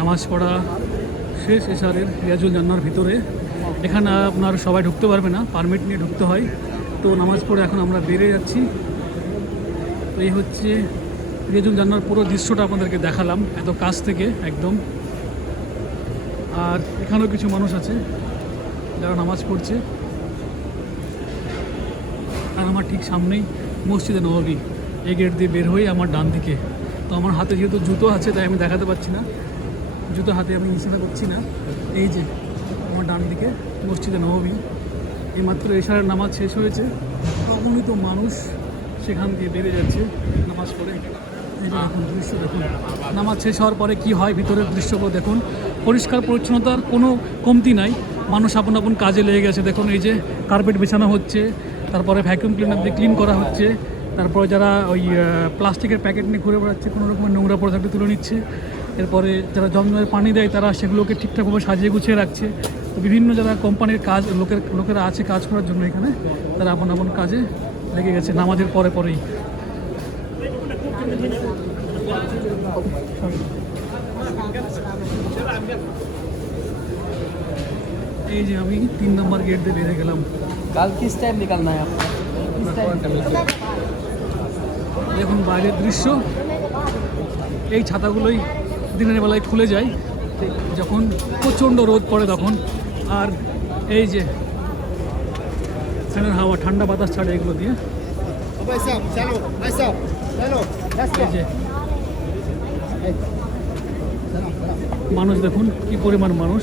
নামাজ পড়া শেষ এশারের রিয়াজুল জান্নার ভিতরে। এখানে আপনার সবাই ঢুকতে পারবে না পারমিট নিয়ে ঢুকতে হয়। তো নামাজ পড়ে এখন আমরা বেরিয়ে যাচ্ছি। তো এই হচ্ছে রিয়াজুল জান্নার পুরো দৃশ্যটা আপনাদেরকে দেখালাম, এত কাছ থেকে একদম। আর এখানেও কিছু মানুষ আছে যারা নামাজ পড়ছে। আর আমার ঠিক সামনেই মসজিদে নবী এই গেট দিয়ে বের হয়ে আমার ডান দিকে তো আমার হাতে যেহেতু জুতো আছে, তাই আমি দেখাতে পারছি না। জুতো হাতে আমি ইশারা করছি না। এই যে, আমার ডান দিকে মসজিদে নবী এইমাত্র এশারের নামাজ শেষ হয়েছে। অগণিত মানুষ সেখান দিয়ে বেড়ে যাচ্ছে, নামাজ পড়ে। এই দেখুন দৃশ্য, দেখুন। নামাজ শেষ হওয়ার পরে কি হয়, ভিতরের দৃশ্যগুলো দেখুন। পরিষ্কার পরিচ্ছন্নতার কোনো কমতি নাই। মানুষ আপন আপন কাজে লেগে গেছে। দেখুন এই যে কার্পেট বিছানো হচ্ছে, তারপরে ভ্যাকুয়াম ক্লিনার দিয়ে ক্লিন করা হচ্ছে। তারপরে যারা ওই আহ, প্লাস্টিকের প্যাকেট নিয়ে ঘুরে বেড়াচ্ছে কোনো রকমের নোংরা পড়ে থাকলে তুলে নিচ্ছে এরপরে যারা জমজমের পানি দেয় তারা সেগুলোকে ঠিকঠাকভাবে সাজিয়ে গুছিয়ে রাখছে তো বিভিন্ন যারা কোম্পানির কাজ লোকের লোকেরা আছে কাজ করার জন্য এখানে তারা আপন আপন কাজে লেগে গেছে নামাজের পরে পরেই এই যে আমি তিন নম্বর গেট দিয়ে বেরিয়ে গেলাম कल किस टाइम निकलना है आपको किस टाइम দেখুন বাইরের দৃশ্য। এই ছাতাগুলোই দিনের বেলায় খুলে যায়। যখন প্রচণ্ড রোদ পড়ে তখন। আর এই যে ফ্যানের হাওয়া ঠান্ডা বাতাস ছাড়ে এগুলো দিয়ে। মানুষ দেখুন কি পরিমাণ মানুষ।